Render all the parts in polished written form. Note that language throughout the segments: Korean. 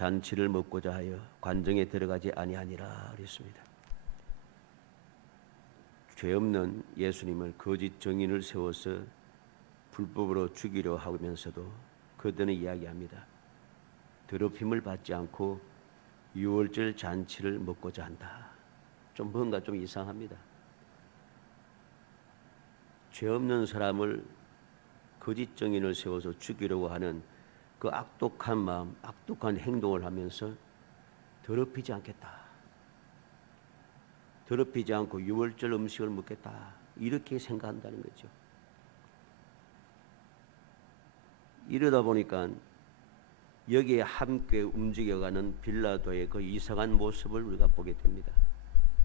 잔치를 먹고자 하여 관정에 들어가지 아니하니라 그랬습니다. 죄 없는 예수님을 거짓 증인을 세워서 불법으로 죽이려 하면서도 그들은 이야기합니다. 더럽힘을 받지 않고 유월절 잔치를 먹고자 한다. 좀 뭔가 좀 이상합니다. 죄 없는 사람을 거짓 증인을 세워서 죽이려고 하는 그 악독한 마음, 악독한 행동을 하면서 더럽히지 않겠다. 더럽히지 않고 유월절 음식을 먹겠다. 이렇게 생각한다는 거죠. 이러다 보니까 여기에 함께 움직여가는 빌라도의 그 이상한 모습을 우리가 보게 됩니다.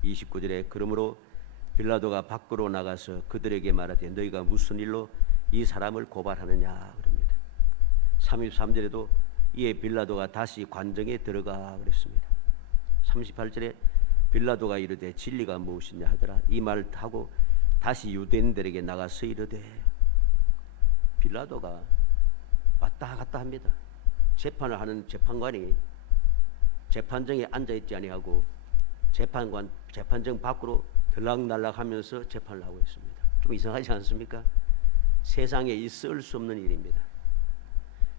29절에 그러므로 빌라도가 밖으로 나가서 그들에게 말하되 너희가 무슨 일로 이 사람을 고발하느냐 그럽니다. 33절에도 이에 빌라도가 다시 관정에 들어가 그랬습니다. 38절에 빌라도가 이르되 진리가 무엇이냐 하더라. 이 말을 하고 다시 유대인들에게 나가서 이르되, 빌라도가 왔다 갔다 합니다. 재판을 하는 재판관이 재판정에 앉아있지 아니하고 재판정 밖으로 들락날락하면서 재판을 하고 있습니다. 좀 이상하지 않습니까? 세상에 있을 수 없는 일입니다.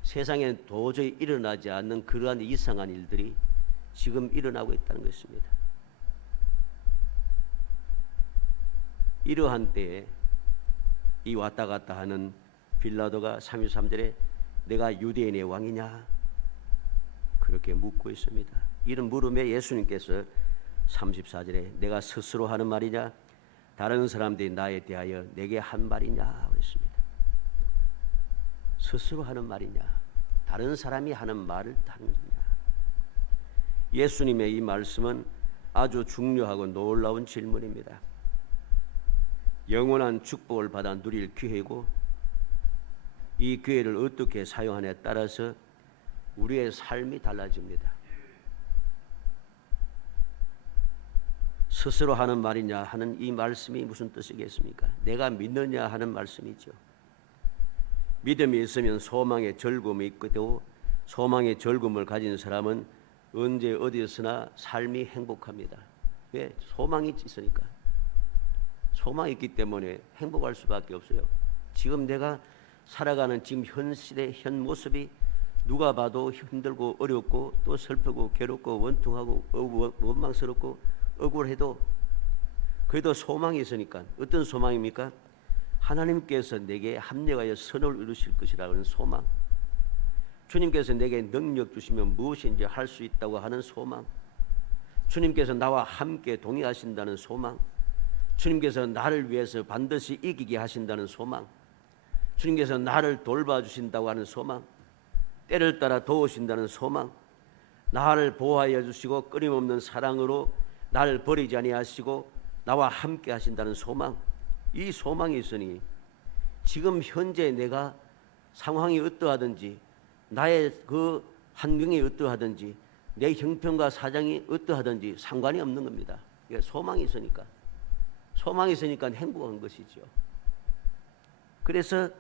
세상에 도저히 일어나지 않는 그러한 이상한 일들이 지금 일어나고 있다는 것입니다. 이러한 때에 이 왔다 갔다 하는 빌라도가 33절에 내가 유대인의 왕이냐 그렇게 묻고 있습니다. 이런 물음에 예수님께서 34절에 내가 스스로 하는 말이냐 다른 사람들이 나에 대하여 내게 한 말이냐 그랬습니다. 스스로 하는 말이냐 다른 사람이 하는 말을 하느냐. 예수님의 이 말씀은 아주 중요하고 놀라운 질문입니다. 영원한 축복을 받아 누릴 기회이고 이 기회를 어떻게 사용하냐에 따라서 우리의 삶이 달라집니다. 스스로 하는 말이냐 하는 이 말씀이 무슨 뜻이겠습니까? 내가 믿느냐 하는 말씀이죠. 믿음이 있으면 소망의 즐거움이 있고 소망의 즐거움을 가진 사람은 언제 어디서나 삶이 행복합니다. 왜? 소망이 있으니까. 소망이 있기 때문에 행복할 수밖에 없어요. 지금 내가 살아가는 지금 현 시대 현 모습이 누가 봐도 힘들고 어렵고 또 슬프고 괴롭고 원통하고 원망스럽고 억울해도 그래도 소망이 있으니까. 어떤 소망입니까? 하나님께서 내게 합력하여 선을 이루실 것이라는 소망. 주님께서 내게 능력 주시면 무엇인지 할 수 있다고 하는 소망. 주님께서 나와 함께 동행하신다는 소망. 주님께서 나를 위해서 반드시 이기게 하신다는 소망. 주님께서 나를 돌봐주신다고 하는 소망. 때를 따라 도우신다는 소망. 나를 보호하여 주시고 끊임없는 사랑으로 나를 버리지 아니하시고 나와 함께 하신다는 소망. 이 소망이 있으니 지금 현재 내가 상황이 어떠하든지 나의 그 환경이 어떠하든지 내 형편과 사정이 어떠하든지 상관이 없는 겁니다. 소망이 있으니까. 소망이 있으니까 행복한 것이죠. 그래서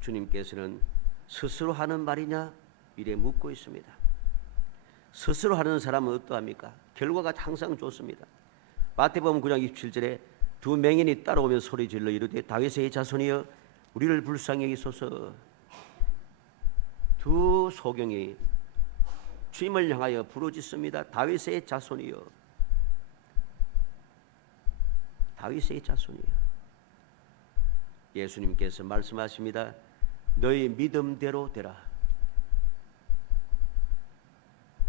주님께서는 스스로 하는 말이냐 이래 묻고 있습니다. 스스로 하는 사람은 어떠합니까? 결과가 항상 좋습니다. 마태복음 9장 27절에 두 맹인이 따라오며 소리질러 이르되 다윗의 자손이여 우리를 불쌍히 여기소서. 두 소경이 주님을 향하여 부르짖습니다. 다윗의 자손이여, 다윗의 자손이여. 예수님께서 말씀하십니다. 너희 믿음대로 되라.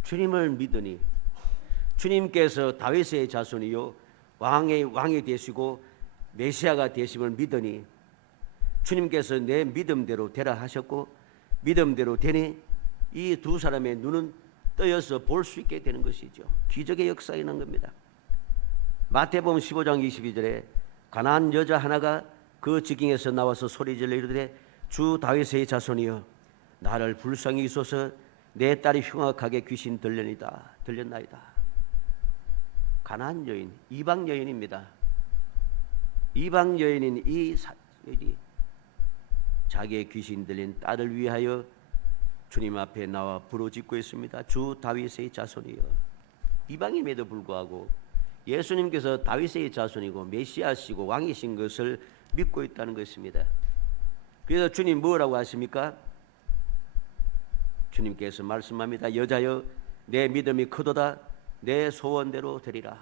주님을 믿으니 주님께서 다윗의 자손이요 왕이 되시고 메시아가 되심을 믿으니 주님께서 내 믿음대로 되라 하셨고 믿음대로 되니 이 두 사람의 눈은 떠여서 볼 수 있게 되는 것이죠. 기적의 역사가 있는 겁니다. 마태복음 15장 22절에 가나안 여자 하나가 그 지경에서 나와서 소리질러 이르되 주 다윗의 자손이여 나를 불쌍히 여기소서. 내 딸이 흉악하게 귀신 들렸나이다. 가나안 여인, 이방 여인입니다. 이방 여인인 이 자기의 귀신 들린 딸을 위하여 주님 앞에 나와 부르짖고 있습니다. 주 다윗의 자손이여. 이방임에도 불구하고 예수님께서 다윗의 자손이고 메시아시고 왕이신 것을 믿고 있다는 것입니다. 그래서 주님 뭐라고 하십니까? 주님께서 말씀합니다. 여자여 내 믿음이 크도다. 내 소원대로 되리라.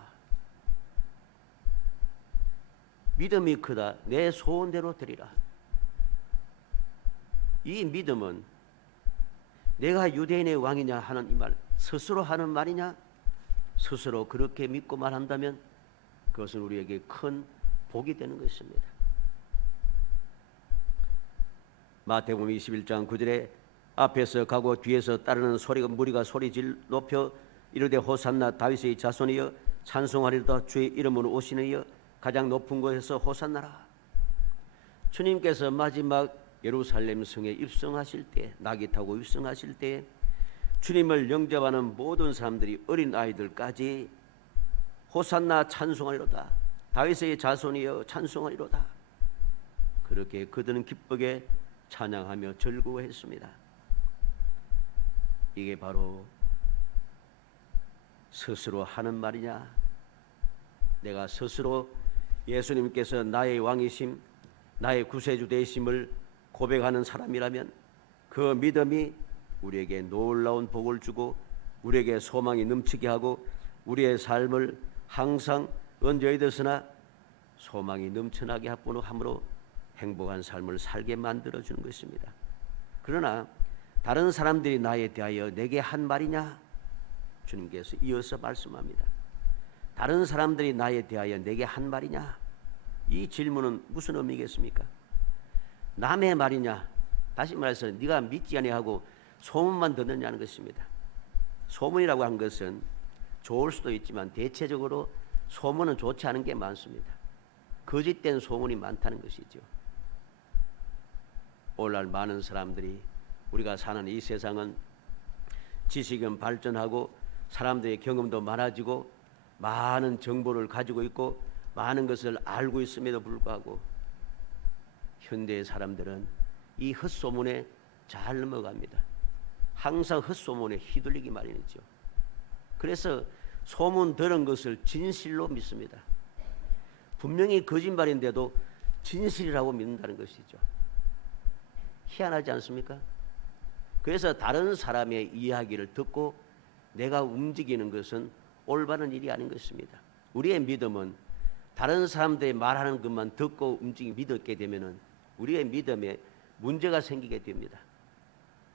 믿음이 크다. 내 소원대로 되리라. 이 믿음은 내가 유대인의 왕이냐 하는 이 말, 스스로 하는 말이냐? 스스로 그렇게 믿고 말한다면 그것은 우리에게 큰 복이 되는 것입니다. 마태복음 21장 9절에 앞에서 가고 뒤에서 따르는 소리가 무리가 소리질 높여 이르되 호산나 다윗의 자손이여 찬송하리로다 주의 이름으로 오시는 이여 가장 높은 곳에서 호산나라. 주님께서 마지막 예루살렘 성에 입성하실 때, 나귀 타고 입성하실 때 주님을 영접하는 모든 사람들이 어린 아이들까지 호산나 찬송하리로다. 다윗의 자손이여 찬송하리로다. 그렇게 그들은 기쁘게 찬양하며 즐거워했습니다. 이게 바로 스스로 하는 말이냐? 내가 스스로 예수님께서 나의 왕이심, 나의 구세주 되심을 고백하는 사람이라면 그 믿음이 우리에게 놀라운 복을 주고 우리에게 소망이 넘치게 하고 우리의 삶을 항상 언제 어디서나 소망이 넘쳐나게 함으로 행복한 삶을 살게 만들어주는 것입니다. 그러나 다른 사람들이 나에 대하여 내게 한 말이냐? 주님께서 이어서 말씀합니다. 다른 사람들이 나에 대하여 내게 한 말이냐? 이 질문은 무슨 의미겠습니까? 남의 말이냐? 다시 말해서 네가 믿지 아니하고 소문만 듣느냐는 것입니다. 소문이라고 한 것은 좋을 수도 있지만 대체적으로 소문은 좋지 않은 게 많습니다. 거짓된 소문이 많다는 것이죠. 오늘날 많은 사람들이 우리가 사는 이 세상은 지식은 발전하고 사람들의 경험도 많아지고 많은 정보를 가지고 있고 많은 것을 알고 있음에도 불구하고 현대의 사람들은 이 헛소문에 잘 넘어갑니다. 항상 헛소문에 휘둘리기 마련이죠. 그래서 소문 들은 것을 진실로 믿습니다. 분명히 거짓말인데도 진실이라고 믿는다는 것이죠. 희한하지 않습니까? 그래서 다른 사람의 이야기를 듣고 내가 움직이는 것은 올바른 일이 아닌 것입니다. 우리의 믿음은 다른 사람들이 말하는 것만 듣고 믿게 되면은 우리의 믿음에 문제가 생기게 됩니다.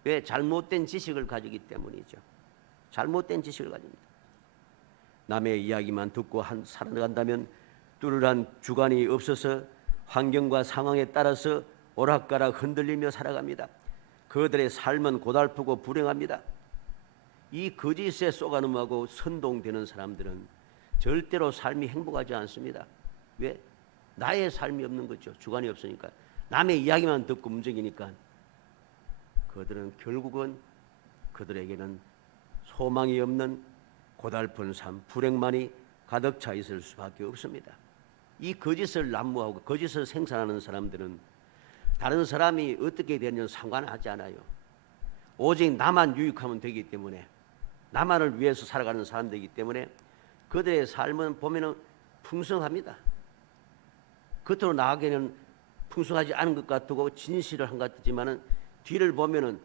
왜? 잘못된 지식을 가지기 때문이죠. 잘못된 지식을 가집니다. 남의 이야기만 듣고 살아간다면 뚜렷한 주관이 없어서 환경과 상황에 따라서 오락가락 흔들리며 살아갑니다. 그들의 삶은 고달프고 불행합니다. 이 거짓에 쏘가넘어가고 선동되는 사람들은 절대로 삶이 행복하지 않습니다. 왜? 나의 삶이 없는 거죠. 주관이 없으니까. 남의 이야기만 듣고 움직이니까 그들은 결국은 그들에게는 소망이 없는 고달픈 삶, 불행만이 가득 차 있을 수밖에 없습니다. 이 거짓을 난무하고 거짓을 생산하는 사람들은 다른 사람이 어떻게 되는지 상관하지 않아요. 오직 나만 유익하면 되기 때문에 나만을 위해서 살아가는 사람들이기 때문에 그들의 삶은 보면은 풍성합니다. 겉으로 나가기에는 풍성하지 않은 것 같고 진실을 한 것 같지만은 뒤를 보면은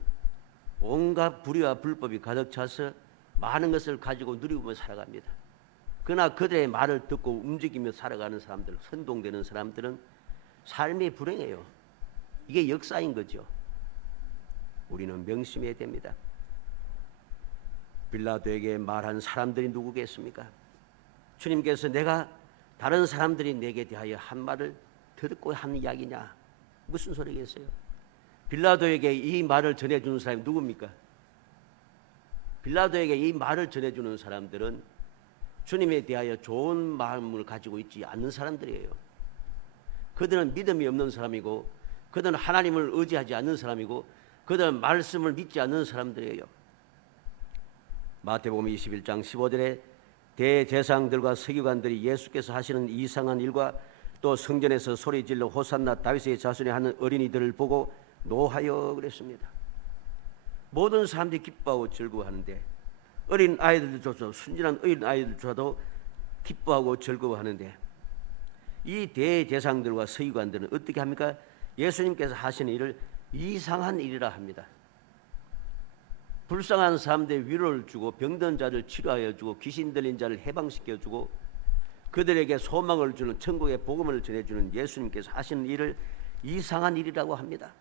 온갖 불의와 불법이 가득 차서 많은 것을 가지고 누리며 살아갑니다. 그러나 그들의 말을 듣고 움직이며 살아가는 사람들, 선동되는 사람들은 삶이 불행해요. 이게 역사인 거죠. 우리는 명심해야 됩니다. 빌라도에게 말한 사람들이 누구겠습니까? 주님께서 내가 다른 사람들이 내게 대하여 한 말을 듣고 한 이야기냐? 무슨 소리겠어요? 빌라도에게 이 말을 전해주는 사람이 누굽니까? 빌라도에게 이 말을 전해주는 사람들은 주님에 대하여 좋은 마음을 가지고 있지 않는 사람들이에요. 그들은 믿음이 없는 사람이고 그들은 하나님을 의지하지 않는 사람이고 그들은 말씀을 믿지 않는 사람들이에요. 마태복음 21장 15절에 대제사장들과 서기관들이 예수께서 하시는 이상한 일과 또 성전에서 소리질러 호산나 다윗의 자손이 하는 어린이들을 보고 노하여 그랬습니다. 모든 사람들이 기뻐하고 즐거워하는데, 어린 아이들조차도, 순진한 어린 아이들조차도 기뻐하고 즐거워하는데, 이 대제사장들과 서기관들은 어떻게 합니까? 예수님께서 하시는 일을 이상한 일이라 합니다. 불쌍한 사람들의 위로를 주고, 병든 자를 치료하여 주고, 귀신 들린 자를 해방시켜 주고, 그들에게 소망을 주는, 천국의 복음을 전해주는 예수님께서 하시는 일을 이상한 일이라고 합니다.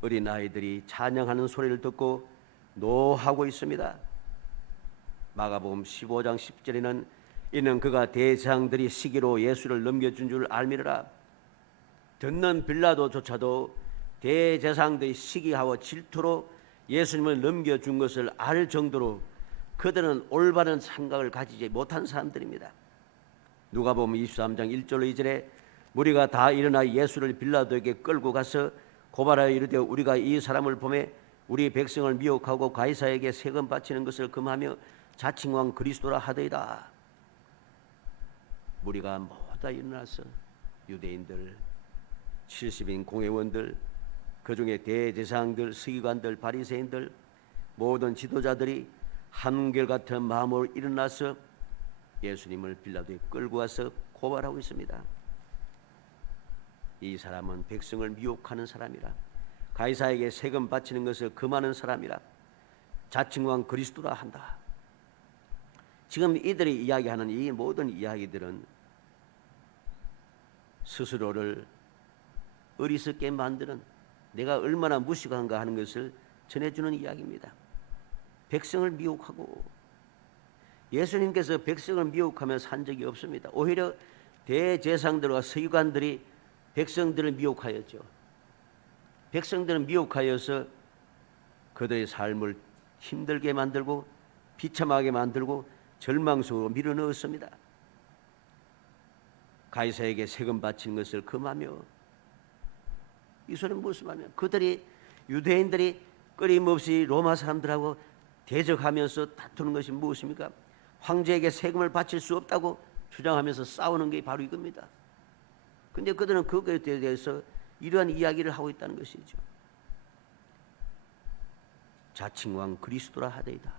어린 아이들이 찬양하는 소리를 듣고 노하고 있습니다. 마가복음 15장 10절에는 이는 그가 대제사장들이 시기로 예수를 넘겨준 줄 알미르라. 듣는 빌라도조차도 대제사장들이 시기하고 질투로 예수님을 넘겨준 것을 알 정도로 그들은 올바른 생각을 가지지 못한 사람들입니다. 누가복음 23장 1절로 2절에 무리가 다 일어나 예수를 빌라도에게 끌고 가서 고발하여 이르되 우리가 이 사람을 보매 우리 백성을 미혹하고 가이사에게 세금 바치는 것을 금하며 자칭왕 그리스도라 하더이다. 무리가 모두 일어나서 유대인들, 70인 공회원들, 그 중에 대제사장들, 서기관들, 바리새인들, 모든 지도자들이 한결같은 마음으로 일어나서 예수님을 빌라도에 끌고 와서 고발하고 있습니다. 이 사람은 백성을 미혹하는 사람이라, 가이사에게 세금 바치는 것을 금하는 사람이라, 자칭왕 그리스도라 한다. 지금 이들이 이야기하는 이 모든 이야기들은 스스로를 어리석게 만드는, 내가 얼마나 무식한가 하는 것을 전해주는 이야기입니다. 백성을 미혹하고, 예수님께서 백성을 미혹하며 산 적이 없습니다. 오히려 대제사장들과 서기관들이 백성들을 미혹하였죠. 백성들은 미혹하여서 그들의 삶을 힘들게 만들고 비참하게 만들고 절망 속으로 밀어넣었습니다. 가이사에게 세금 바치는 것을 금하며, 이 소리는 무슨 말이냐? 그들이, 유대인들이 끊임없이 로마 사람들하고 대적하면서 다투는 것이 무엇입니까? 황제에게 세금을 바칠 수 없다고 주장하면서 싸우는 게 바로 이겁니다. 근데 그들은 그것에 대해서 이러한 이야기를 하고 있다는 것이죠. 자칭왕 그리스도라 하더이다.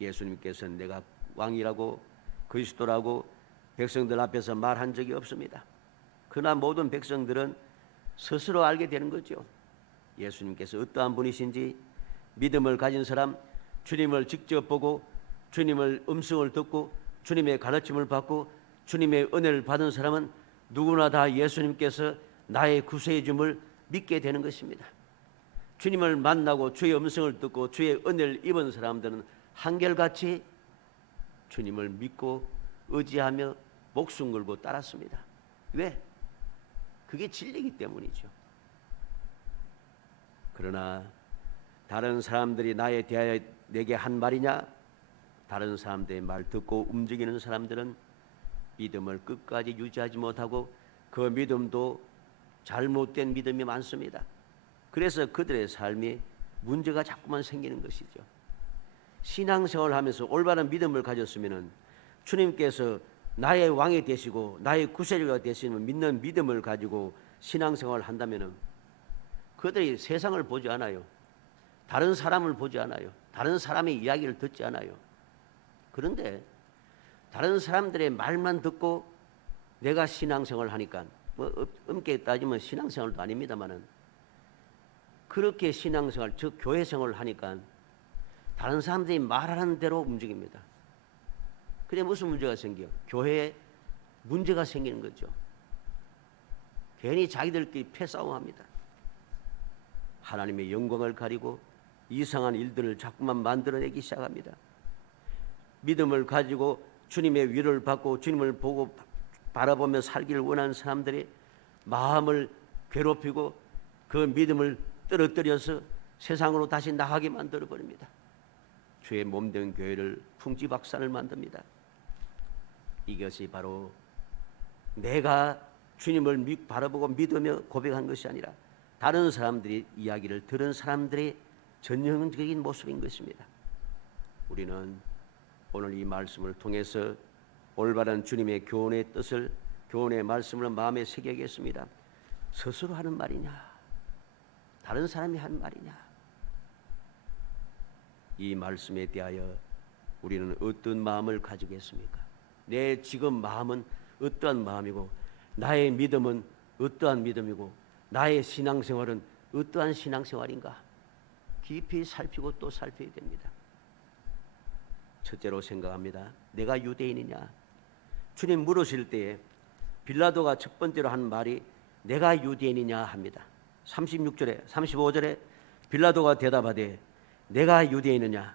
예수님께서는 내가 왕이라고 그리스도라고 백성들 앞에서 말한 적이 없습니다. 그러나 모든 백성들은 스스로 알게 되는 거죠. 예수님께서 어떠한 분이신지 믿음을 가진 사람, 주님을 직접 보고 주님을 음성을 듣고 주님의 가르침을 받고 주님의 은혜를 받은 사람은 누구나 다 예수님께서 나의 구세의 줌을 믿게 되는 것입니다. 주님을 만나고 주의 음성을 듣고 주의 은혜를 입은 사람들은 한결같이 주님을 믿고 의지하며 목숨 걸고 따랐습니다. 왜? 그게 진리이기 때문이죠. 그러나 다른 사람들이 나에 대하여 내게 한 말이냐? 다른 사람들의 말 듣고 움직이는 사람들은 믿음을 끝까지 유지하지 못하고 그 믿음도 잘못된 믿음이 많습니다. 그래서 그들의 삶에 문제가 자꾸만 생기는 것이죠. 신앙생활을 하면서 올바른 믿음을 가졌으면 주님께서 나의 왕이 되시고 나의 구세주가 되시는 믿는 믿음을 가지고 신앙생활을 한다면 그들이 세상을 보지 않아요. 다른 사람을 보지 않아요. 다른 사람의 이야기를 듣지 않아요. 그런데 다른 사람들의 말만 듣고 내가 신앙생활을 하니까, 뭐 엄격히 따지면 신앙생활도 아닙니다만은, 그렇게 신앙생활, 즉 교회생활을 하니까 다른 사람들이 말하는 대로 움직입니다. 그래 무슨 문제가 생겨요? 교회에 문제가 생기는 거죠. 괜히 자기들끼리 패싸움합니다. 하나님의 영광을 가리고 이상한 일들을 자꾸만 만들어내기 시작합니다. 믿음을 가지고 주님의 위로를 받고 주님을 보고 바라보며 살기를 원하는 사람들이 마음을 괴롭히고 그 믿음을 떨어뜨려서 세상으로 다시 나가게 만들어버립니다. 주의 몸된 교회를 풍지박산을 만듭니다. 이것이 바로 내가 주님을 바라보고 믿으며 고백한 것이 아니라 다른 사람들이 이야기를 들은 사람들의 전형적인 모습인 것입니다. 우리는 오늘 이 말씀을 통해서 올바른 주님의 교훈의 뜻을, 교훈의 말씀을 마음에 새겨야겠습니다. 스스로 하는 말이냐, 다른 사람이 한 말이냐? 이 말씀에 대하여 우리는 어떤 마음을 가지겠습니까? 내 지금 마음은 어떠한 마음이고, 나의 믿음은 어떠한 믿음이고, 나의 신앙생활은 어떠한 신앙생활인가? 깊이 살피고 또 살펴야 됩니다. 첫째로 생각합니다. 내가 유대인이냐? 주님 물으실 때에 빌라도가 첫 번째로 한 말이 내가 유대인이냐 합니다. 36절에 35절에 빌라도가 대답하되 내가 유대인이냐?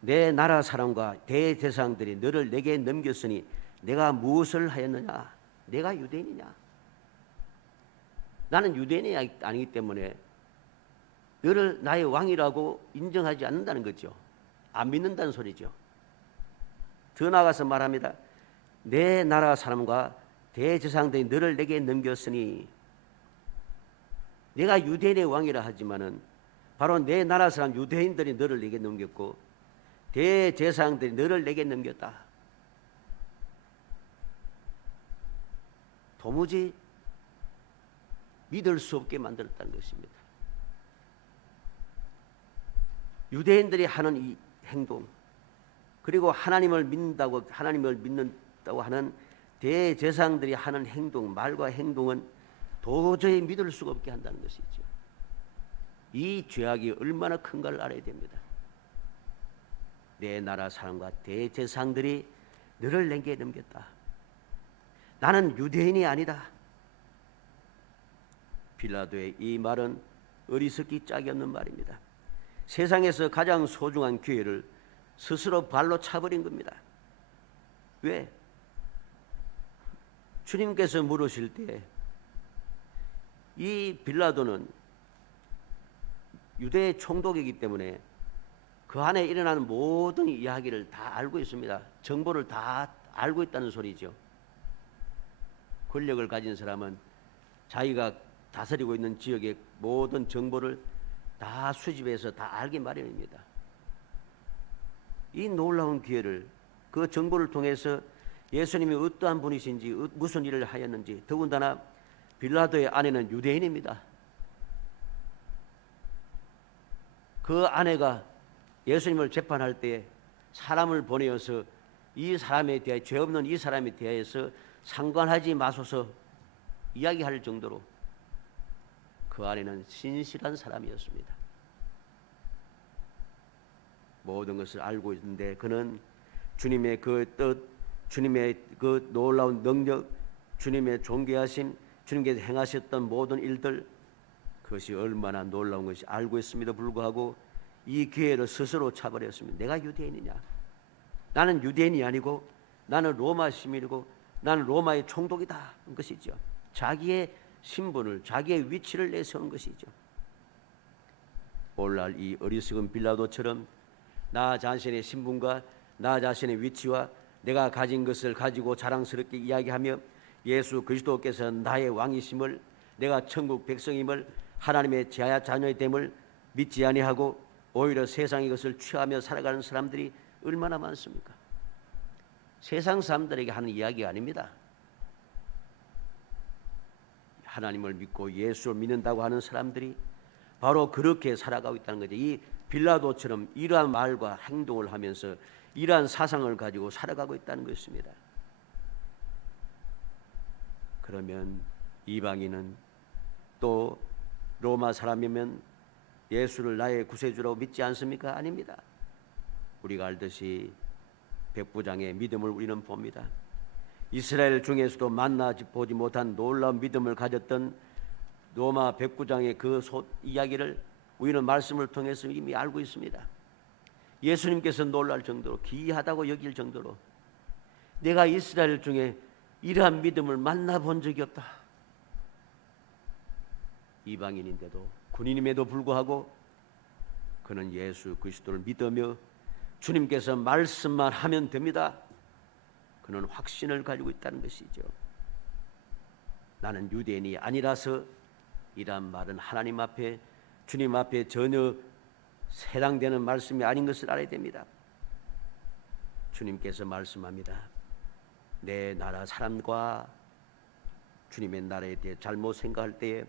내 나라 사람과 대제사장들이 너를 내게 넘겼으니 내가 무엇을 하였느냐? 내가 유대인이냐? 나는 유대인이 아니기 때문에 너를 나의 왕이라고 인정하지 않는다는 거죠. 안 믿는다는 소리죠. 더 나아가서 말합니다. 내 나라 사람과 대제사장들이 너를 내게 넘겼으니, 내가 유대인의 왕이라 하지만은 바로 내 나라 사람 유대인들이 너를 내게 넘겼고 대제사장들이 너를 내게 넘겼다. 도무지 믿을 수 없게 만들었다는 것입니다. 유대인들이 하는 이 행동, 그리고 하나님을 믿는다고 하는 대제사장들이 하는 행동, 말과 행동은 도저히 믿을 수가 없게 한다는 것이죠. 이 죄악이 얼마나 큰가를 알아야 됩니다. 내 나라 사람과 대제사장들이 너를 내게 넘겼다. 나는 유대인이 아니다. 빌라도의 이 말은 어리석기 짝이 없는 말입니다. 세상에서 가장 소중한 기회를 스스로 발로 차버린 겁니다. 왜? 주님께서 물으실 때 이 빌라도는 유대 총독이기 때문에 그 안에 일어나는 모든 이야기를 다 알고 있습니다. 정보를 다 알고 있다는 소리죠. 권력을 가진 사람은 자기가 다스리고 있는 지역의 모든 정보를 다 수집해서 다 알기 마련입니다. 이 놀라운 기회를, 그 정보를 통해서 예수님이 어떠한 분이신지, 무슨 일을 하였는지, 더군다나 빌라도의 아내는 유대인입니다. 그 아내가 예수님을 재판할 때 사람을 보내어서 이 사람에 대해, 죄 없는 이 사람에 대해서 상관하지 마소서 이야기할 정도로 그 아내는 신실한 사람이었습니다. 모든 것을 알고 있는데 그는 주님의 그 뜻, 주님의 그 놀라운 능력, 주님의 존귀하심, 주님께서 행하셨던 모든 일들, 그것이 얼마나 놀라운 것이 알고 있음에도 불구하고 이 기회를 스스로 차버렸습니다. 내가 유대인이냐? 나는 유대인이 아니고 나는 로마 시민이고 나는 로마의 총독이다. 것이죠. 자기의 신분을, 자기의 위치를 내세운 것이죠. 오늘날 이 어리석은 빌라도처럼 나 자신의 신분과 나 자신의 위치와 내가 가진 것을 가지고 자랑스럽게 이야기하며 예수 그리스도께서 나의 왕이심을, 내가 천국 백성임을, 하나님의 자녀의 됨을 믿지 아니하고 오히려 세상의 것을 취하며 살아가는 사람들이 얼마나 많습니까? 세상 사람들에게 하는 이야기가 아닙니다. 하나님을 믿고 예수를 믿는다고 하는 사람들이 바로 그렇게 살아가고 있다는 거죠. 이 빌라도처럼 이러한 말과 행동을 하면서 이러한 사상을 가지고 살아가고 있다는 것입니다. 그러면 이방인은 또 로마 사람이면 예수를 나의 구세주라고 믿지 않습니까? 아닙니다. 우리가 알듯이 백부장의 믿음을 우리는 봅니다. 이스라엘 중에서도 만나보지 못한 놀라운 믿음을 가졌던 로마 백부장의 그 이야기를 우리는 말씀을 통해서 이미 알고 있습니다. 예수님께서 놀랄 정도로, 기이하다고 여길 정도로 내가 이스라엘 중에 이러한 믿음을 만나본 적이 없다. 이방인인데도, 군인임에도 불구하고 그는 예수 그리스도를 믿으며 주님께서 말씀만 하면 됩니다. 그는 확신을 가지고 있다는 것이죠. 나는 유대인이 아니라서 이란 말은 하나님 앞에, 주님 앞에 전혀 해당되는 말씀이 아닌 것을 알아야 됩니다. 주님께서 말씀합니다. 내 나라 사람과 주님의 나라에 대해 잘못 생각할 때에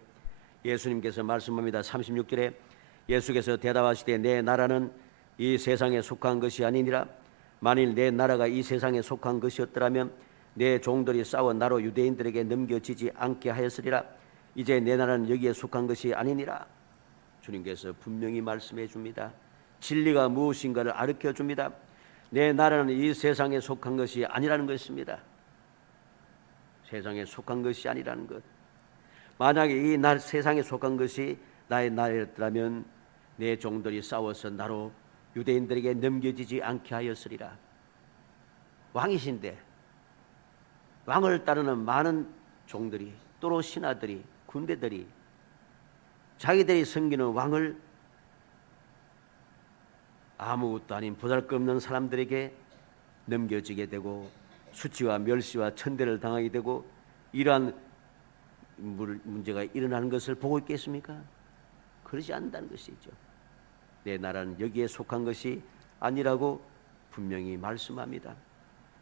예수님께서 말씀합니다. 36절에 예수께서 대답하시되 내 나라는 이 세상에 속한 것이 아니니라. 만일 내 나라가 이 세상에 속한 것이었더라면 내 종들이 싸워 나로 유대인들에게 넘겨지지 않게 하였으리라. 이제 내 나라는 여기에 속한 것이 아니니라. 주님께서 분명히 말씀해 줍니다. 진리가 무엇인가를 가르쳐 줍니다. 내 나라는 이 세상에 속한 것이 아니라는 것입니다. 세상에 속한 것이 아니라는 것. 만약에 이 세상에 속한 것이 나의 나라였더라면 내 종들이 싸워서 나로 유대인들에게 넘겨지지 않게 하였으리라. 왕이신데 왕을 따르는 많은 종들이, 또로 신하들이, 군대들이 자기들이 섬기는 왕을 아무것도 아닌 보잘것없는 사람들에게 넘겨지게 되고 수치와 멸시와 천대를 당하게 되고 이러한 문제가 일어나는 것을 보고 있겠습니까? 그러지 않는다는 것이죠. 내 나라는 여기에 속한 것이 아니라고 분명히 말씀합니다.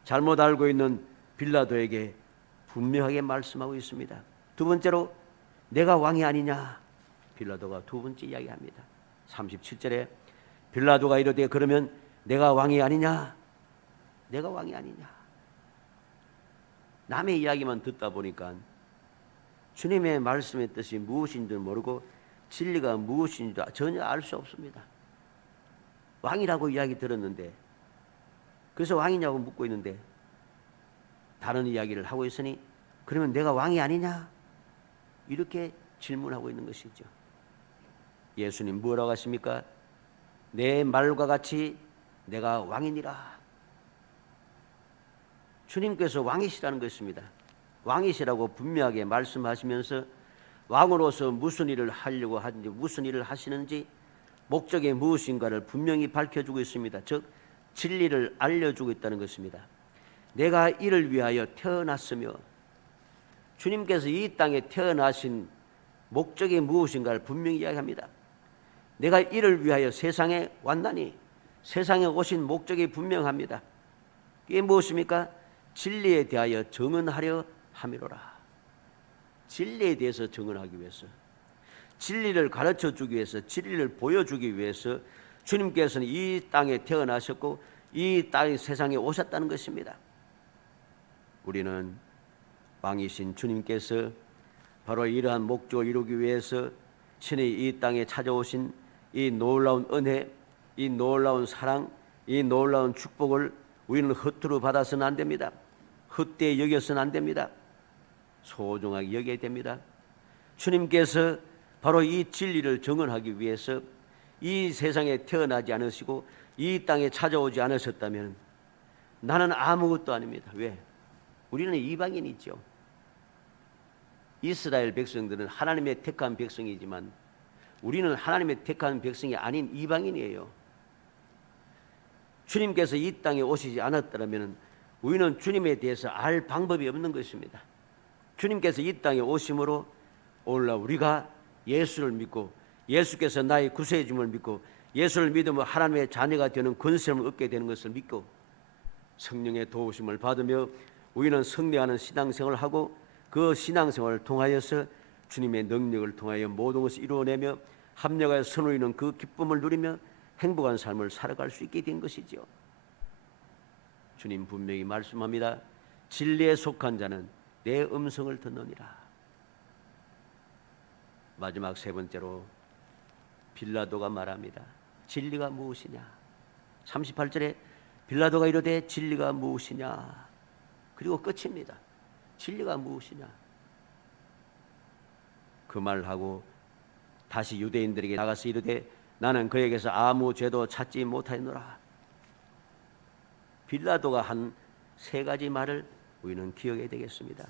잘못 알고 있는 빌라도에게 분명하게 말씀하고 있습니다. 두 번째로 내가 왕이 아니냐, 빌라도가 두 번째 이야기합니다. 37절에 빌라도가 이르되 그러면 내가 왕이 아니냐, 내가 왕이 아니냐. 남의 이야기만 듣다 보니까 주님의 말씀의 뜻이 무엇인 줄 모르고 진리가 무엇인지 전혀 알 수 없습니다. 왕이라고 이야기 들었는데, 그래서 왕이냐고 묻고 있는데 다른 이야기를 하고 있으니 그러면 내가 왕이 아니냐, 이렇게 질문하고 있는 것이죠. 예수님 뭐라고 하십니까? 내 말과 같이 내가 왕이니라. 주님께서 왕이시라는 것입니다. 왕이시라고 분명하게 말씀하시면서 왕으로서 무슨 일을 하려고 하는지, 무슨 일을 하시는지, 목적이 무엇인가를 분명히 밝혀주고 있습니다. 즉 진리를 알려주고 있다는 것입니다. 내가 이를 위하여 태어났으며, 주님께서 이 땅에 태어나신 목적이 무엇인가를 분명히 이야기합니다. 내가 이를 위하여 세상에 왔나니, 세상에 오신 목적이 분명합니다. 이게 무엇입니까? 진리에 대하여 증언하려 함이로라. 진리에 대해서 증언하기 위해서, 진리를 가르쳐주기 위해서, 진리를 보여주기 위해서 주님께서는 이 땅에 태어나셨고 이 땅의 세상에 오셨다는 것입니다. 우리는 왕이신 주님께서 바로 이러한 목적을 이루기 위해서 친히 이 땅에 찾아오신 이 놀라운 은혜, 이 놀라운 사랑, 이 놀라운 축복을 우리는 허투루 받아서는 안 됩니다. 헛되이 여겨서는 안 됩니다. 소중하게 여겨야 됩니다. 주님께서 바로 이 진리를 증언하기 위해서 이 세상에 태어나지 않으시고 이 땅에 찾아오지 않으셨다면 나는 아무것도 아닙니다. 왜? 우리는 이방인이죠. 이스라엘 백성들은 하나님의 택한 백성이지만 우리는 하나님의 택한 백성이 아닌 이방인이에요. 주님께서 이 땅에 오시지 않았더라면 우리는 주님에 대해서 알 방법이 없는 것입니다. 주님께서 이 땅에 오심으로 오늘날 우리가 예수를 믿고 예수께서 나의 구세주임을 믿고 예수를 믿으면 하나님의 자녀가 되는 권세를 얻게 되는 것을 믿고 성령의 도우심을 받으며 우리는 승리하는 신앙생활을 하고 그 신앙생활을 통하여서 주님의 능력을 통하여 모든 것을 이루어내며 합력하여 선우이는 그 기쁨을 누리며 행복한 삶을 살아갈 수 있게 된 것이죠. 주님 분명히 말씀합니다. 진리에 속한 자는 내 음성을 듣느니라. 마지막 세 번째로 빌라도가 말합니다. 진리가 무엇이냐? 38절에 빌라도가 이르되 진리가 무엇이냐? 그리고 끝입니다. 진리가 무엇이냐? 그 말을 하고 다시 유대인들에게 나가서 이르되 나는 그에게서 아무 죄도 찾지 못하였노라. 빌라도가 한 세 가지 말을 우리는 기억해야 되겠습니다.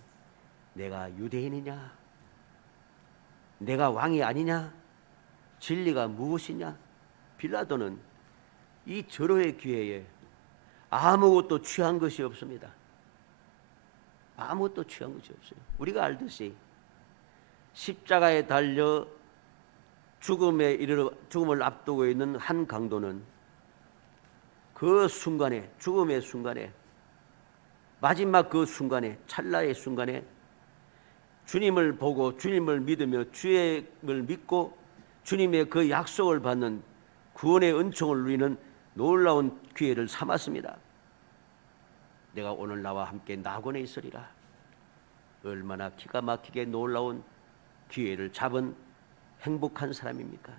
내가 유대인이냐? 내가 왕이 아니냐? 진리가 무엇이냐? 빌라도는 이 절호의 기회에 아무것도 취한 것이 없습니다. 아무것도 취한 것이 없어요. 우리가 알듯이 십자가에 달려 죽음을 앞두고 있는 한 강도는 그 순간에, 죽음의 순간에, 마지막 그 순간에, 찰나의 순간에 주님을 보고 주님을 믿으며 주님을 믿고 주님의 그 약속을 받는 구원의 은총을 누리는 놀라운 기회를 삼았습니다. 내가 오늘 나와 함께 낙원에 있으리라. 얼마나 기가 막히게 놀라운 기회를 잡은 행복한 사람입니까?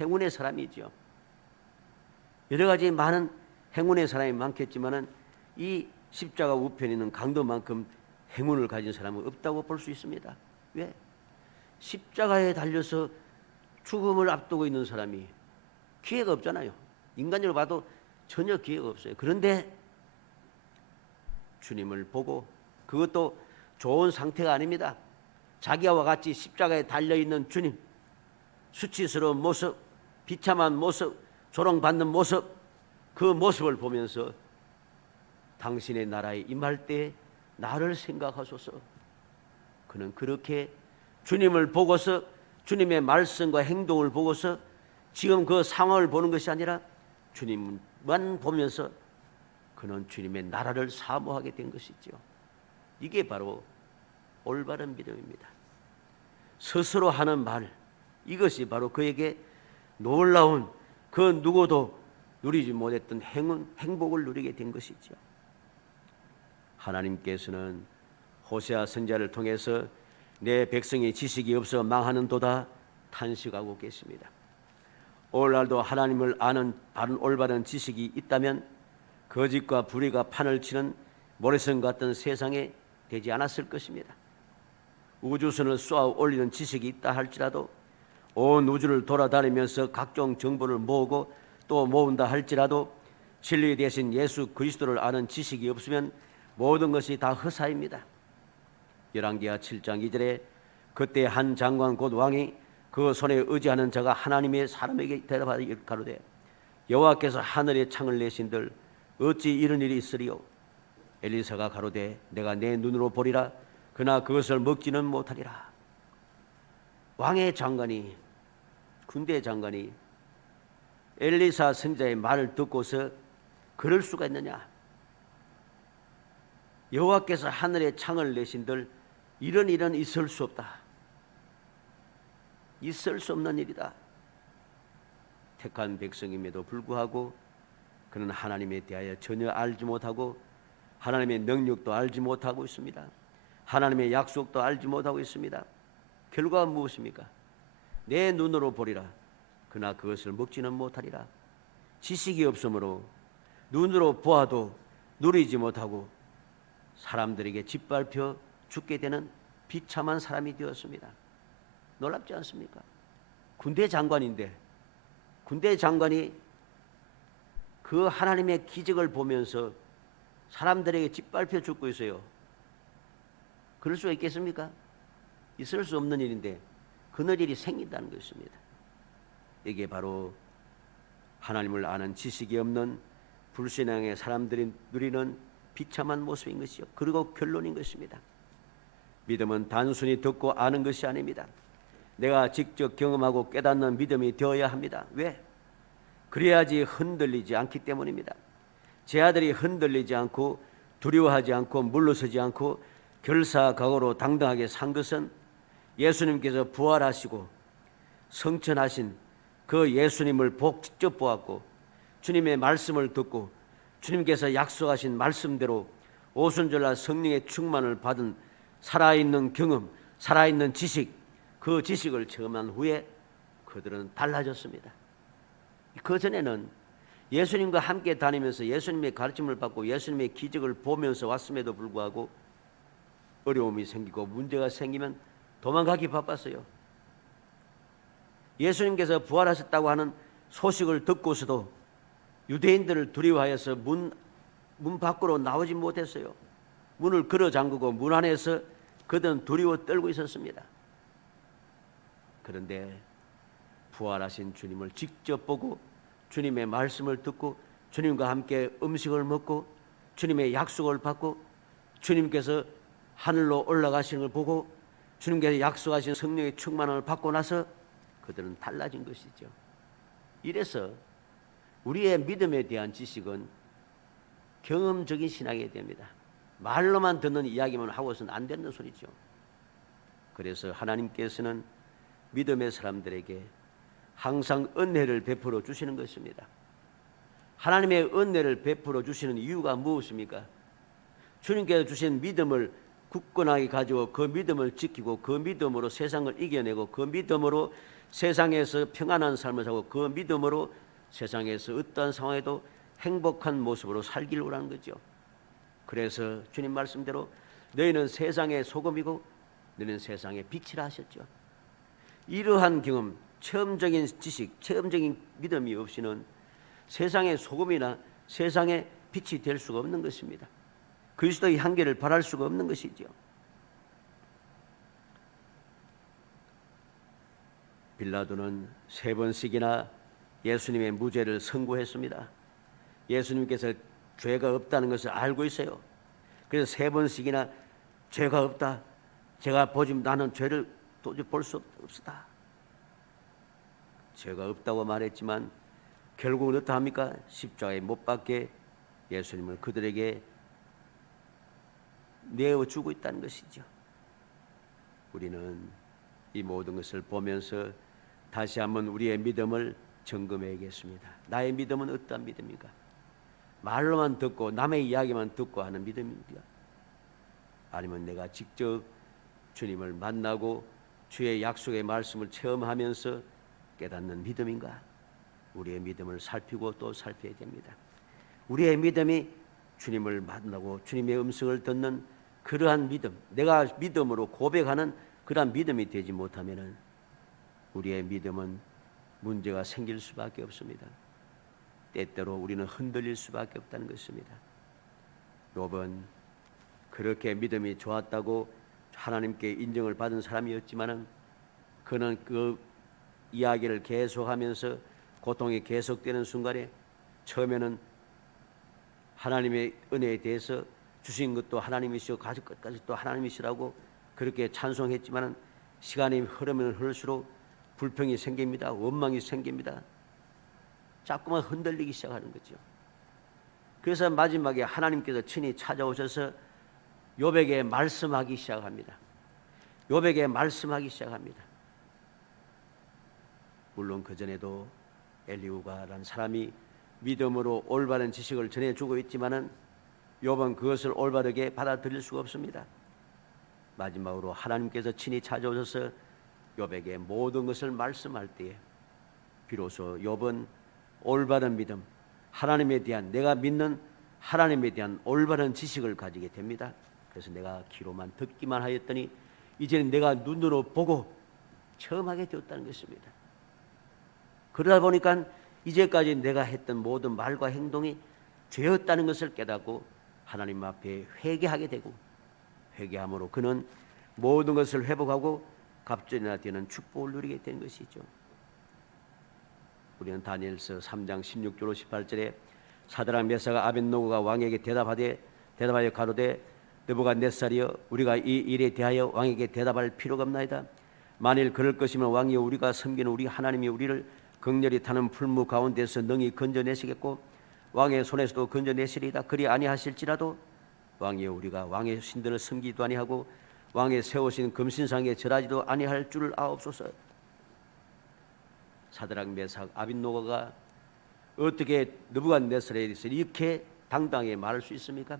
행운의 사람이죠. 여러 가지 많은 행운의 사람이 많겠지만은 이 십자가 우편에 있는 강도만큼 행운을 가진 사람은 없다고 볼 수 있습니다. 왜? 십자가에 달려서 죽음을 앞두고 있는 사람이 기회가 없잖아요. 인간적으로 봐도 전혀 기회가 없어요. 그런데 주님을 보고, 그것도 좋은 상태가 아닙니다. 자기와 같이 십자가에 달려있는 주님, 수치스러운 모습, 비참한 모습, 조롱받는 모습, 그 모습을 보면서 당신의 나라에 임할 때 나를 생각하소서. 그는 그렇게 주님을 보고서, 주님의 말씀과 행동을 보고서 지금 그 상황을 보는 것이 아니라 주님만 보면서 그는 주님의 나라를 사모하게 된 것이죠. 이게 바로 올바른 믿음입니다. 스스로 하는 말, 이것이 바로 그에게 놀라운, 그 누구도 누리지 못했던 행복을 누리게 된 것이죠. 하나님께서는 호세아 선지자를 통해서 내 백성이 지식이 없어 망하는도다 탄식하고 계십니다. 오늘날도 하나님을 아는 바른 올바른 지식이 있다면 거짓과 불의가 판을 치는 모래성 같은 세상에 되지 않았을 것입니다. 우주선을 쏘아 올리는 지식이 있다 할지라도, 온 우주를 돌아다니면서 각종 정보를 모으고 또 모은다 할지라도 진리 대신 예수 그리스도를 아는 지식이 없으면 모든 것이 다 허사입니다. 열왕기하 7장 2절에 그때 한 장관 곧 왕이 그 손에 의지하는 자가 하나님의 사람에게 대답하여 가로되 여호와께서 하늘에 창을 내신들 어찌 이런 일이 있으리요? 엘리사가 가로되 내가 내 눈으로 보리라. 그러나 그것을 먹지는 못하리라. 왕의 장관이, 군대 장관이 엘리사 선지자의 말을 듣고서 그럴 수가 있느냐? 여호와께서 하늘에 창을 내신들 이런 일은 있을 수 없다. 있을 수 없는 일이다. 택한 백성임에도 불구하고 그는 하나님에 대하여 전혀 알지 못하고 하나님의 능력도 알지 못하고 있습니다. 하나님의 약속도 알지 못하고 있습니다. 결과가 무엇입니까? 내 눈으로 보리라. 그러나 그것을 먹지는 못하리라. 지식이 없으므로 눈으로 보아도 누리지 못하고 사람들에게 짓밟혀 죽게 되는 비참한 사람이 되었습니다. 놀랍지 않습니까? 군대 장관인데, 군대 장관이 그 하나님의 기적을 보면서 사람들에게 짓밟혀 죽고 있어요. 그럴 수가 있겠습니까? 있을 수 없는 일인데 그런 일이 생긴다는 것입니다. 이게 바로 하나님을 아는 지식이 없는 불신앙의 사람들이 누리는 비참한 모습인 것이요. 그리고 결론인 것입니다. 믿음은 단순히 듣고 아는 것이 아닙니다. 내가 직접 경험하고 깨닫는 믿음이 되어야 합니다. 왜? 그래야지 흔들리지 않기 때문입니다. 제 아들이 흔들리지 않고 두려워하지 않고 물러서지 않고 결사각오로 당당하게 산 것은 예수님께서 부활하시고 성천하신 그 예수님을 직접 보았고 주님의 말씀을 듣고 주님께서 약속하신 말씀대로 오순절날 성령의 충만을 받은 살아있는 경험, 살아있는 지식, 그 지식을 체험한 후에 그들은 달라졌습니다. 그전에는 예수님과 함께 다니면서 예수님의 가르침을 받고 예수님의 기적을 보면서 왔음에도 불구하고 어려움이 생기고 문제가 생기면 도망가기 바빴어요. 예수님께서 부활하셨다고 하는 소식을 듣고서도 유대인들을 두려워하여서 문 밖으로 나오지 못했어요. 문을 걸어 잠그고 문 안에서 그들은 두려워 떨고 있었습니다. 그런데 부활하신 주님을 직접 보고 주님의 말씀을 듣고 주님과 함께 음식을 먹고 주님의 약속을 받고 주님께서 하늘로 올라가시는 걸 보고 주님께서 약속하신 성령의 충만함을 받고 나서 그들은 달라진 것이죠. 이래서 우리의 믿음에 대한 지식은 경험적인 신앙이 됩니다. 말로만 듣는 이야기만 하고서는 안 되는 소리죠. 그래서 하나님께서는 믿음의 사람들에게 항상 은혜를 베풀어 주시는 것입니다. 하나님의 은혜를 베풀어 주시는 이유가 무엇입니까? 주님께서 주신 믿음을 굳건하게 가지고 그 믿음을 지키고 그 믿음으로 세상을 이겨내고 그 믿음으로 세상에서 평안한 삶을 살고 그 믿음으로 세상에서 어떠한 상황에도 행복한 모습으로 살기를 원하는 거죠. 그래서 주님 말씀대로 너희는 세상의 소금이고 너희는 세상의 빛이라 하셨죠. 이러한 경험, 체험적인 지식, 체험적인 믿음이 없이는 세상의 소금이나 세상의 빛이 될 수가 없는 것입니다. 그리스도의 향기를 발할 수가 없는 것이죠. 빌라도는 3번씩이나 예수님의 무죄를 선고했습니다. 예수님께서 죄가 없다는 것을 알고 있어요. 그래서 3번씩이나 죄가 없다. 제가 보지 나는 죄를 도저히 볼 수 없다. 죄가 없다고 말했지만 결국은 어떠합니까? 십자가에 못 박게 예수님을 그들에게 내어주고 있다는 것이죠. 우리는 이 모든 것을 보면서 다시 한번 우리의 믿음을 점검해야겠습니다. 나의 믿음은 어떠한 믿음입니까? 말로만 듣고 남의 이야기만 듣고 하는 믿음입니까? 아니면 내가 직접 주님을 만나고 주의 약속의 말씀을 체험하면서 깨닫는 믿음인가? 우리의 믿음을 살피고 또 살펴야 됩니다. 우리의 믿음이 주님을 만나고 주님의 음성을 듣는 그러한 믿음, 내가 믿음으로 고백하는 그러한 믿음이 되지 못하면은 우리의 믿음은 문제가 생길 수밖에 없습니다. 때때로 우리는 흔들릴 수밖에 없다는 것입니다. 욥은 그렇게 믿음이 좋았다고 하나님께 인정을 받은 사람이었지만은 그는 그 이야기를 계속하면서 고통이 계속되는 순간에 처음에는 하나님의 은혜에 대해서 주신 것도 하나님이시고 가질 것까지 또 하나님이시라고 그렇게 찬송했지만은 시간이 흐르면 흐를수록 불평이 생깁니다. 원망이 생깁니다. 자꾸만 흔들리기 시작하는 거죠. 그래서 마지막에 하나님께서 친히 찾아오셔서 욥에게 말씀하기 시작합니다. 욥에게 말씀하기 시작합니다. 물론 그전에도 엘리후가라는 사람이 믿음으로 올바른 지식을 전해주고 있지만은 욥은 그것을 올바르게 받아들일 수가 없습니다. 마지막으로 하나님께서 친히 찾아오셔서 욥에게 모든 것을 말씀할 때에 비로소 욥은 올바른 믿음, 하나님에 대한 내가 믿는 하나님에 대한 올바른 지식을 가지게 됩니다. 그래서 내가 귀로만 듣기만 하였더니 이제는 내가 눈으로 보고 체험하게 되었다는 것입니다. 그러다 보니까 이제까지 내가 했던 모든 말과 행동이 죄였다는 것을 깨닫고 하나님 앞에 회개하게 되고 회개함으로 그는 모든 것을 회복하고 갑절이나 되는 축복을 누리게 된 것이죠. 우리는 다니엘서 3장 16절로 18절에 사드락 메사가 아벳노고가 왕에게 대답하여 가로되 느부갓네살이여 우리가 이 일에 대하여 왕에게 대답할 필요가 없나이다. 만일 그럴 것이면 왕이여 우리가 섬기는 우리 하나님이 우리를 극렬히 타는 풀무 가운데서 능히 건져내시겠고 왕의 손에서도 건져내시리이다. 그리 아니하실지라도 왕이여 우리가 왕의 신들을 섬기도 아니하고 왕의 세우신 금신상에 절하지도 아니할 줄을 아옵소서. 사드락 메삭 아벳노고가 어떻게 느부갓네살에 대해서 이렇게 당당하게 말할 수 있습니까?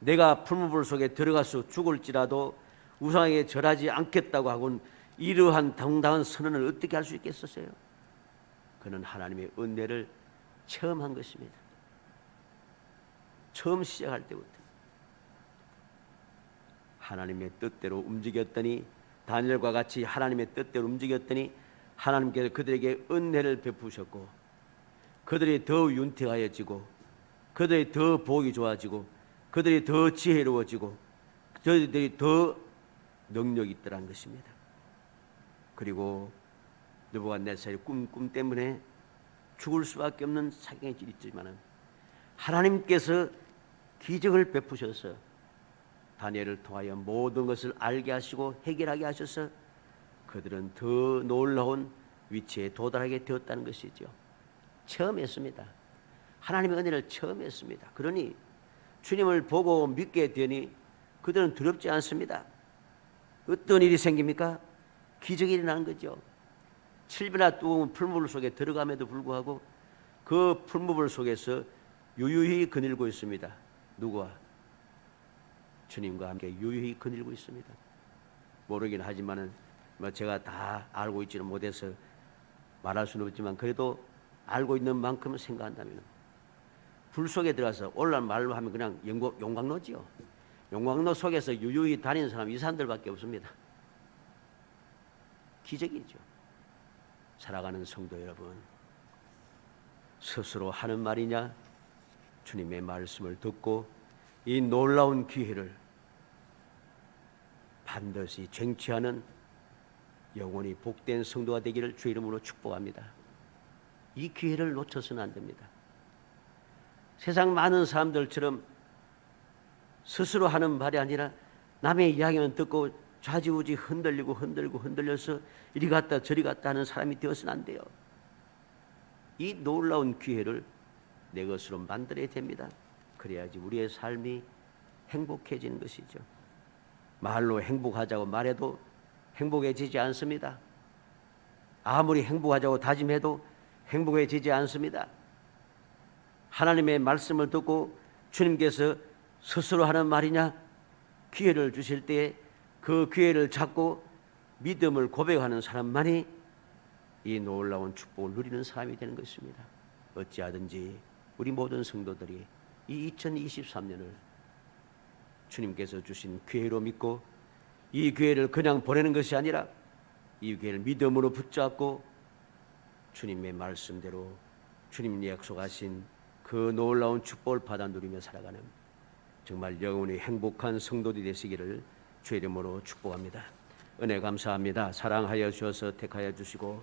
내가 풀무불 속에 들어가서 죽을지라도 우상에게 절하지 않겠다고 하고는 이러한 당당한 선언을 어떻게 할 수 있겠었어요? 그는 하나님의 은혜를 체험한 것입니다. 처음 시작할 때부터 하나님의 뜻대로 움직였더니 다니엘과 같이 하나님의 뜻대로 움직였더니 하나님께서 그들에게 은혜를 베푸셨고 그들이 더 윤택하여지고 그들이 더 보기 좋아지고 그들이 더 지혜로워지고 그들이 더 능력이 있더라는 것입니다. 그리고 느부갓네살의 꿈 때문에 죽을 수밖에 없는 상황이 있지만은 하나님께서 기적을 베푸셔서 다니엘을 통하여 모든 것을 알게 하시고 해결하게 하셔서 그들은 더 놀라운 위치에 도달하게 되었다는 것이죠. 체험했습니다. 하나님의 은혜를 체험했습니다. 그러니 주님을 보고 믿게 되니 그들은 두렵지 않습니다. 어떤 일이 생깁니까? 기적이 일어나는 거죠. 7배나 뜨거운 풀물 속에 들어감에도 불구하고 그 풀물 속에서 유유히 거닐고 있습니다. 누구와? 주님과 함께 유유히 거닐고 있습니다. 모르긴 하지만은 제가 다 알고 있지는 못해서 말할 수는 없지만 그래도 알고 있는 만큼 생각한다면 불 속에 들어가서 오늘날 말로 하면 그냥 용광로지요. 용광로 속에서 유유히 다니는 사람 이 사람들밖에 없습니다. 기적이죠. 살아가는 성도 여러분, 스스로 하는 말이냐? 주님의 말씀을 듣고 이 놀라운 기회를 반드시 쟁취하는 영원히 복된 성도가 되기를 주의 이름으로 축복합니다. 이 기회를 놓쳐서는 안 됩니다. 세상 많은 사람들처럼 스스로 하는 말이 아니라 남의 이야기만 듣고 좌지우지 흔들려서 이리 갔다 저리 갔다 하는 사람이 되어서는 안 돼요. 이 놀라운 기회를 내 것으로 만들어야 됩니다. 그래야지 우리의 삶이 행복해지는 것이죠. 말로 행복하자고 말해도 행복해지지 않습니다. 아무리 행복하자고 다짐해도 행복해지지 않습니다. 하나님의 말씀을 듣고 주님께서 스스로 하는 말이냐? 기회를 주실 때에 그 기회를 잡고 믿음을 고백하는 사람만이 이 놀라운 축복을 누리는 사람이 되는 것입니다. 어찌하든지 우리 모든 성도들이 이 2023년을 주님께서 주신 기회로 믿고 이 기회를 그냥 보내는 것이 아니라 이 기회를 믿음으로 붙잡고 주님의 말씀대로 주님이 약속하신 그 놀라운 축복을 받아 누리며 살아가는 정말 영원히 행복한 성도들이 되시기를 주의 이름으로 축복합니다. 은혜 감사합니다. 사랑하여 주셔서 택하여 주시고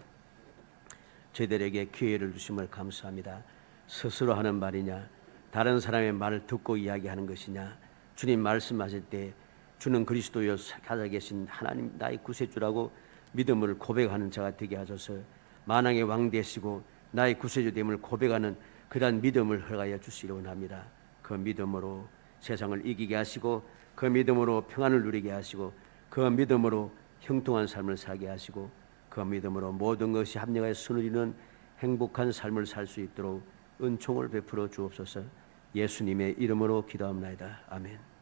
저희들에게 기회를 주심을 감사합니다. 스스로 하는 말이냐 다른 사람의 말을 듣고 이야기하는 것이냐 주님 말씀하실 때 주는 그리스도여 살아계신 하나님 나의 구세주라고 믿음을 고백하는 자가 되게 하소서. 만왕의 왕 되시고 나의 구세주됨을 고백하는 그러한 믿음을 허락하여 주시기 원합니다. 그 믿음으로 세상을 이기게 하시고 그 믿음으로 평안을 누리게 하시고 그 믿음으로 형통한 삶을 살게 하시고 그 믿음으로 모든 것이 합력하여 수누리는 행복한 삶을 살 수 있도록 은총을 베풀어 주옵소서. 예수님의 이름으로 기도합니다. 아멘.